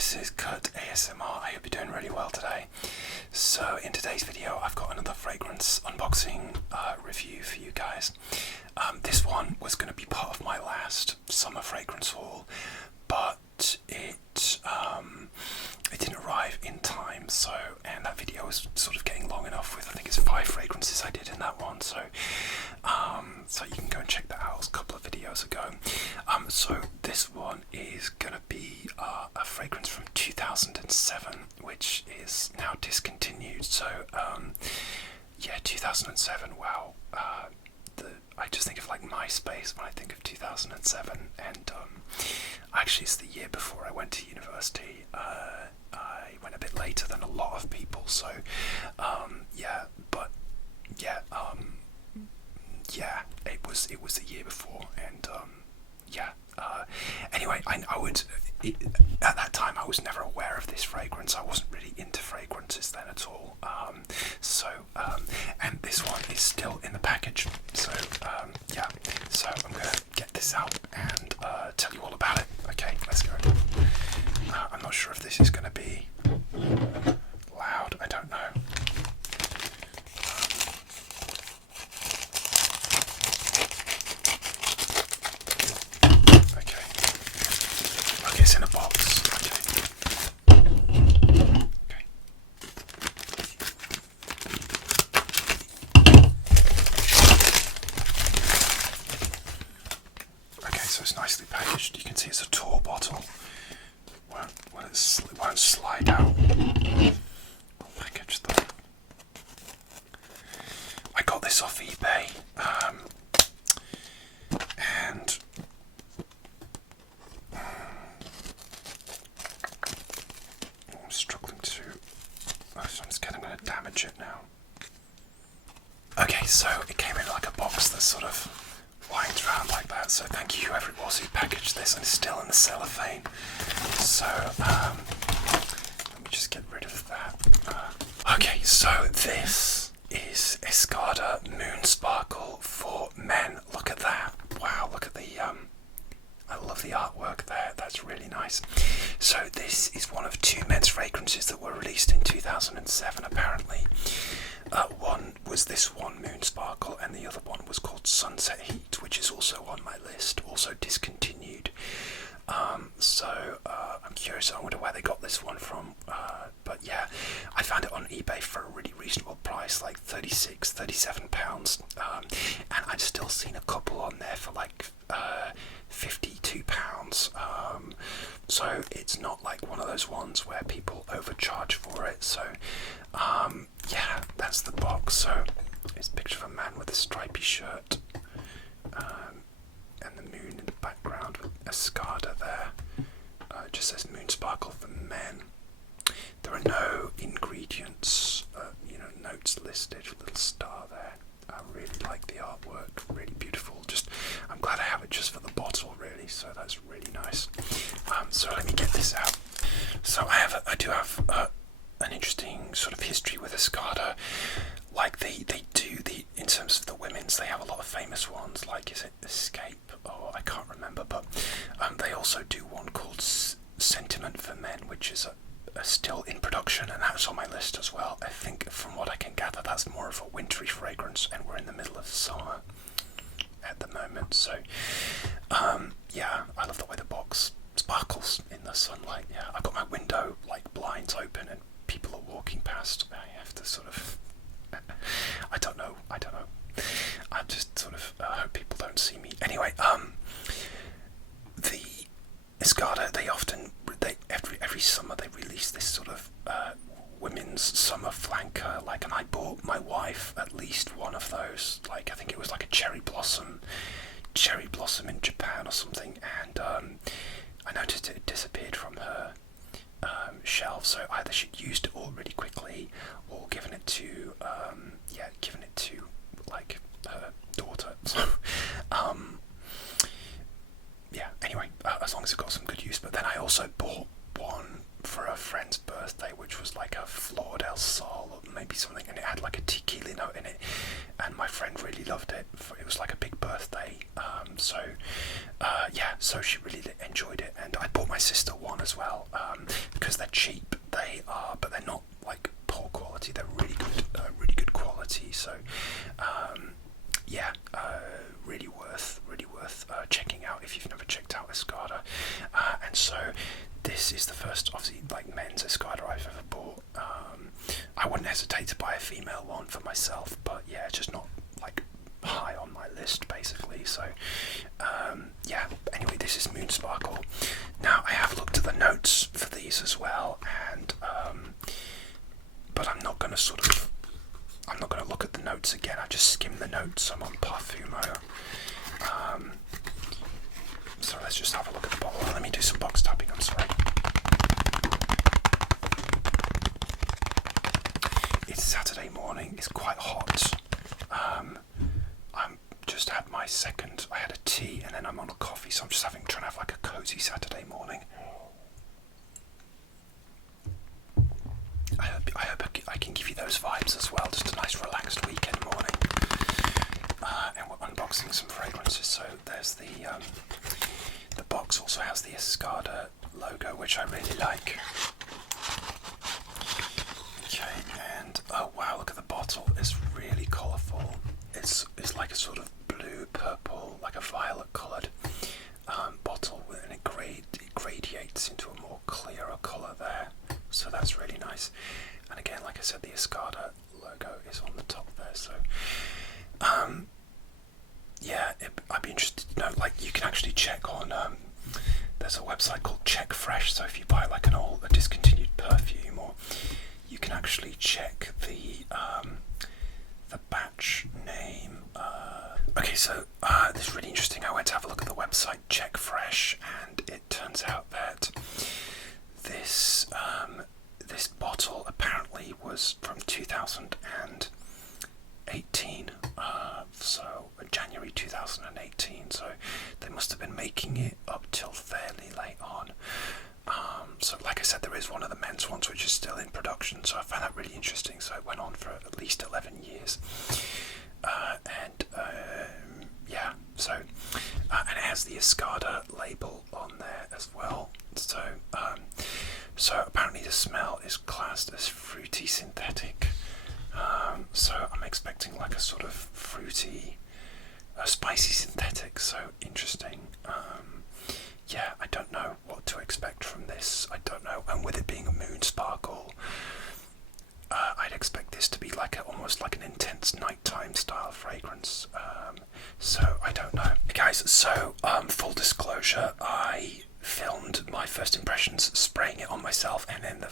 this is Cut ASMR. I hope you're doing really well today. So in today's video I've got another fragrance unboxing review for you guys. This one was going to be part of my last summer fragrance haul, but it didn't arrive in time, and that video was sort of getting long enough with, I think it's 5 fragrances I did in that one, so you can go and check that out. It was a couple of videos ago. So this one is going to be a fragrance from 2007, which is now discontinued. So yeah, 2007, wow. I just think of like MySpace when I think of 2007, and actually it's the year before I went to university. I went a bit later than a lot of people, so yeah, it was the year before, and anyway, at that time I was never aware of this fragrance. I wasn't really into fragrances then at all. And this one is still in the package. So yeah, so I'm gonna get this out and tell you all about it. Okay, let's go. I'm not sure if this is gonna be loud. I don't know. Okay, it's in a box. Okay, so it's nicely packaged. You can see it's a tall bottle. It won't slide out. Package though. I got this off eBay, and I'm struggling to. I'm scared I'm going to damage it now. Okay, so it came in like a box that's sort of winds around like that. So thank you whoever it was who packaged this, and it's still in the cellophane. So let me just get rid of that. Okay, so this is Escada Moon Sparkle for Men. Look at that! Wow, look at the I love the artwork there. That's really nice. So this is one of 2 men's fragrances that were released in 2007. Apparently, one was this one, Moon Sparkle, and the other one was called Sunset Heat, which is also on my list, also discontinued. I'm curious. I wonder where they got this one from. But yeah, I found it on eBay for a really reasonable price, like £37. And I've still seen a couple on there for like £52. So it's not like one of those ones where people overcharge for it. So yeah, that's the box. So it's a picture of a man with a stripy shirt, and the moon in the background with Escada there. It just says Moon Sparkle for Men. There are no ingredients, notes listed. A little star there. I really like the artwork. Really beautiful. I'm glad I have it just for the bottle, really. So that's really nice. So let me get this out. So I do have an interesting sort of history with Escada. Like they do in terms of the women's, they have a lot of famous ones. Like, is it Escape? Oh, I can't remember. But they also do one called Sentiment for Men, which is still in production, and that's on my list as well. I think from what I can gather, that's more of a wintry fragrance, and we're in the middle of summer at the moment. So yeah, I love the way the box sparkles in the sunlight. Yeah, I've got my window like blinds open, and people are walking past. I have to sort of I don't know. I just sort of hope people don't see me. Anyway, the Escada, every summer they release this sort of women's summer flanker, and I bought my wife at least one of those. Like, I think it was like a cherry blossom in Japan or something, and I noticed it had disappeared from her shelf. So either she'd used it all really quickly, or given it to like her daughter. So yeah, anyway, as long as it got some good use. But then I also bought one for a friend's birthday, which was like a Flor del Sol or maybe something, and it had like a tequila note in it, and my friend really loved it. It was like a big birthday, yeah, so she really enjoyed it, and I bought my sister one as well. because they're cheap, they are, but they're not like poor quality. They're really good quality. So yeah, really worth checking out if you've never checked out Escada. And so this is the first, obviously, like men's Escada I've ever bought. I wouldn't hesitate to buy a female one for myself, but yeah, it's just not like high on my list basically. So yeah, anyway, this is Moon Sparkle. Now I have looked at the notes for these as well, and but I'm not going to look at the notes again. I just skim the notes. I'm on Parfumo. So let's just have a look at the bottle. Let me do some box tapping, I'm sorry. It's Saturday morning, it's quite hot. I'm just had my second, I had a tea and then I'm on a coffee, so I'm just trying to have like a cozy Saturday morning. I hope I can give you those vibes as well, just a nice relaxed weekend morning. And we're unboxing some fragrances, so there's the box also has the Escada logo, which I really like. Okay, and oh wow, look at the bottle, it's really colourful. It's like a sort of blue, purple, like a violet coloured bottle, and it gradiates into a more clearer colour there, so that's really nice. And again, like I said, the Escada logo is on the top there, so yeah, I'd be interested to know, like, you can actually check on, there's a website called Check Fresh, so if you buy like a discontinued perfume, or you can actually check the batch name. Okay, so this is really interesting. I went to have a look at the website Check Fresh, and it turns out that this bottle apparently was from 2018, so January 2018. So they must have been making it up till fairly late on. So like I said, there is one of the men's ones which is still in production, so I found that really interesting. So it went on for at least 11 years. Yeah, so and it has the Escada label on there as well. So so apparently the smell is classed as fruity synthetic. So I'm expecting like a sort of fruity, spicy synthetic. So interesting. Yeah, I don't know what to expect from this. I don't know. And with it being a Moon Sparkle, I'd expect this to be like almost like an intense nighttime style fragrance. So I don't know. Hey guys, so full disclosure, I filmed my first impressions spraying it on myself, and then the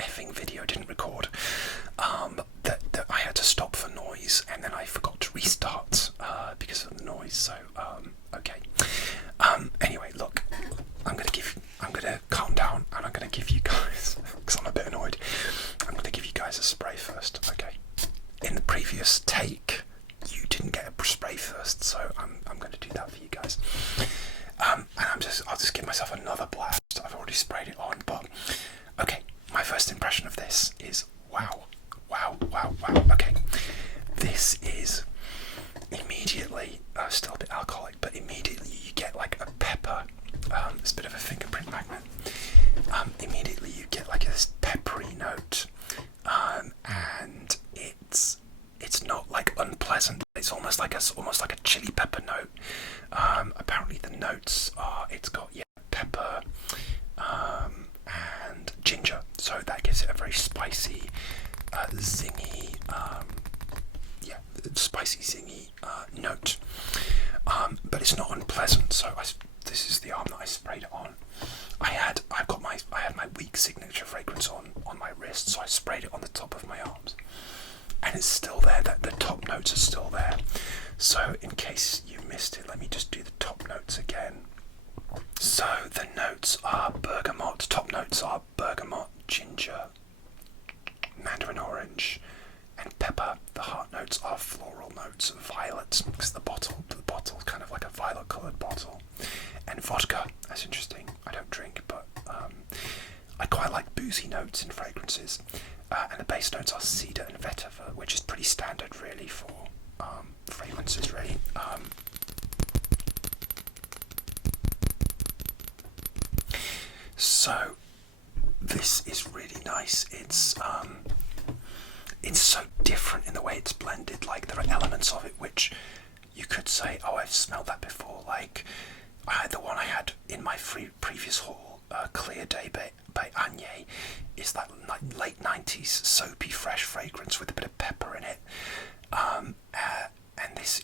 effing video didn't record. That I had to stop for noise, and then I forgot to restart because of the noise. So okay. Anyway, look, I'm gonna calm down, and I'm gonna give you guys, because I'm a bit annoyed, I'm gonna give you guys a spray first. Okay. In the previous take, you didn't get a spray first, so I'm gonna do that for you guys. And I'll just give myself another blast. I've already sprayed it on, but okay. My first impression of this is wow. Okay, this is immediately still a bit alcoholic, but immediately you get like a pepper. It's a bit of a fingerprint magnet. Immediately you get like this peppery note, and it's not like unpleasant. It's almost like a chili pepper note. Apparently the notes are, it's got pepper and ginger, so that gives it a very spicy, zingy, note. But it's not unpleasant. So this is the arm that I sprayed it on. I had my weak signature fragrance on my wrist, so I sprayed it on the top of my arms, and it's still there. That the top notes are still there. So in case you missed it, let me just do the top notes again. So the notes are bergamot. Top notes are bergamot, ginger, mandarin orange, and pepper. The heart notes are floral notes, violet, because the bottle's kind of like a violet coloured bottle, and vodka. That's interesting. I don't drink, but I quite like boozy notes in fragrances. And the base notes are cedar and vetiver, which is pretty standard really for fragrances really. So this is really nice. It's so different in the way it's blended. Like, there are elements of it which you could say, oh, I've smelled that before. Like, the one I had in my previous haul, Clear Day by Agnès, is that late 90s soapy fresh fragrance with a bit of pepper in it. And this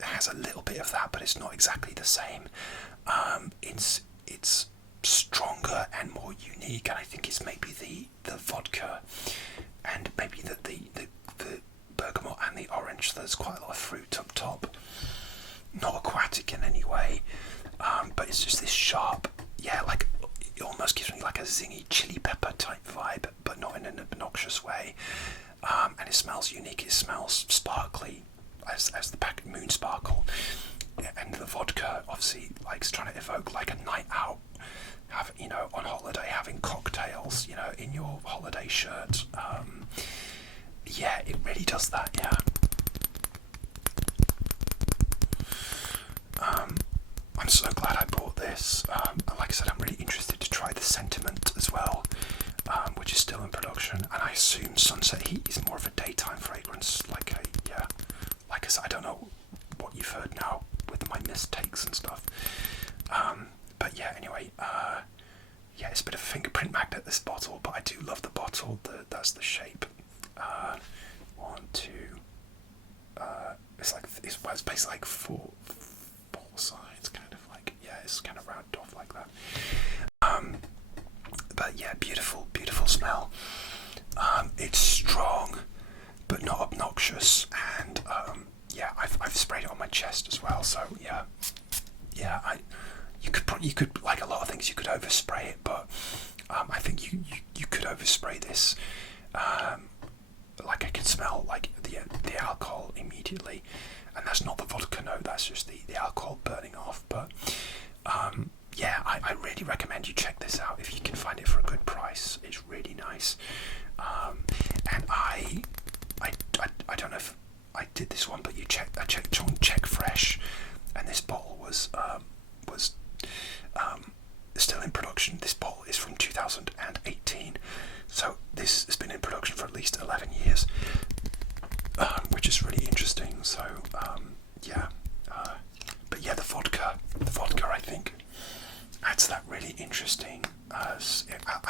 has a little bit of that, but it's not exactly the same. It's stronger and more unique, and I think it's maybe the vodka and maybe the bergamot and the orange. There's quite a lot of fruit up top, not aquatic in any way, but it's just this sharp, like it almost gives me like a zingy chili pepper type vibe, but not in an obnoxious way. And it smells unique. It smells sparkly, as the packet Moon Sparkle, and the vodka obviously like is trying to evoke like a night out, on holiday, having cocktails, in your holiday shirt. It really does that. I'm so glad I bought this. Like I said, I'm really interested to try the Sentiment as well, which is still in production, and I assume Sunset Heat is more of a daytime fragrance. Like I said, I don't know what you've heard now with my mistakes and stuff. Anyway, it's a bit of a fingerprint magnet, this bottle, but I do love the bottle. That's the shape. 1, 2. It's basically like four sides, kind of like, it's kind of rounded off like that. Beautiful, beautiful smell. It's strong, but not obnoxious, and I've sprayed it on my chest as well. So you could like a lot of things, you could overspray it, but I think you could overspray this. Like I can smell like the alcohol immediately, and that's not the vodka note. That's just the alcohol burning off. But I really recommend you check this out if you can find it for a good price. It's really nice. And I don't know if I did this one, but I checked on Check Fresh, and this bottle was still in production. This bottle is from 2018, so this has been in production for at least 11 years, which is really interesting. So the vodka I think adds that really interesting. I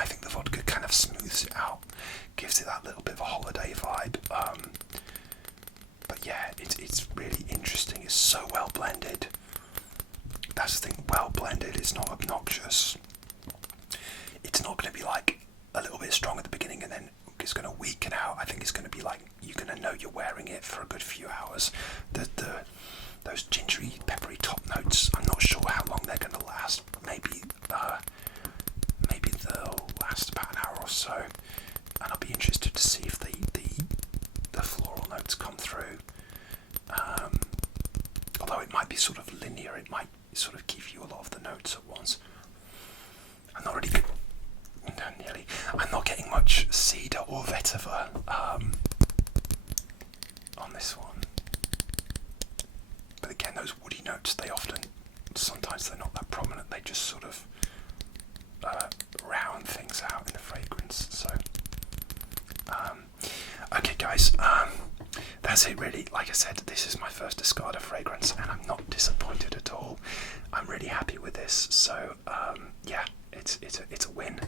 think the vodka kind of smooths it out, gives it that little bit of a holiday vibe. It's really interesting. It's so well blended. That's the thing, well blended. It's not obnoxious. It's not going to be like a little bit strong at the beginning and then it's going to weaken out. I think it's going to be like you're going to know you're wearing it for a good few hours. Those gingery, peppery top notes, I'm not sure how long they're going to last. Maybe they'll last about an hour or so, and I'll be interested to see if the floral notes come through. Although it might be sort of linear, it might sort of give you a lot of the notes at once. I'm not really good. No, nearly. I'm not getting much cedar or vetiver on this one. But again, those woody notes, sometimes they're not that prominent. They just sort of round things out in the fragrance. So, okay, guys. That's it, really. Like I said, this is my first Escada fragrance, and I'm not disappointed at all. I'm really happy with this. So, it's a win.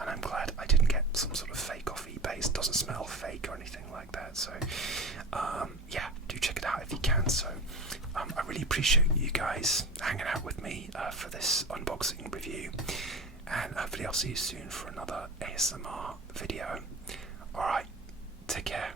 And I'm glad I didn't get some sort of fake off eBay. It doesn't smell fake or anything like that. So, do check it out if you can. So, I really appreciate you guys hanging out with me for this unboxing review, and hopefully I'll see you soon for another ASMR video. All right, take care.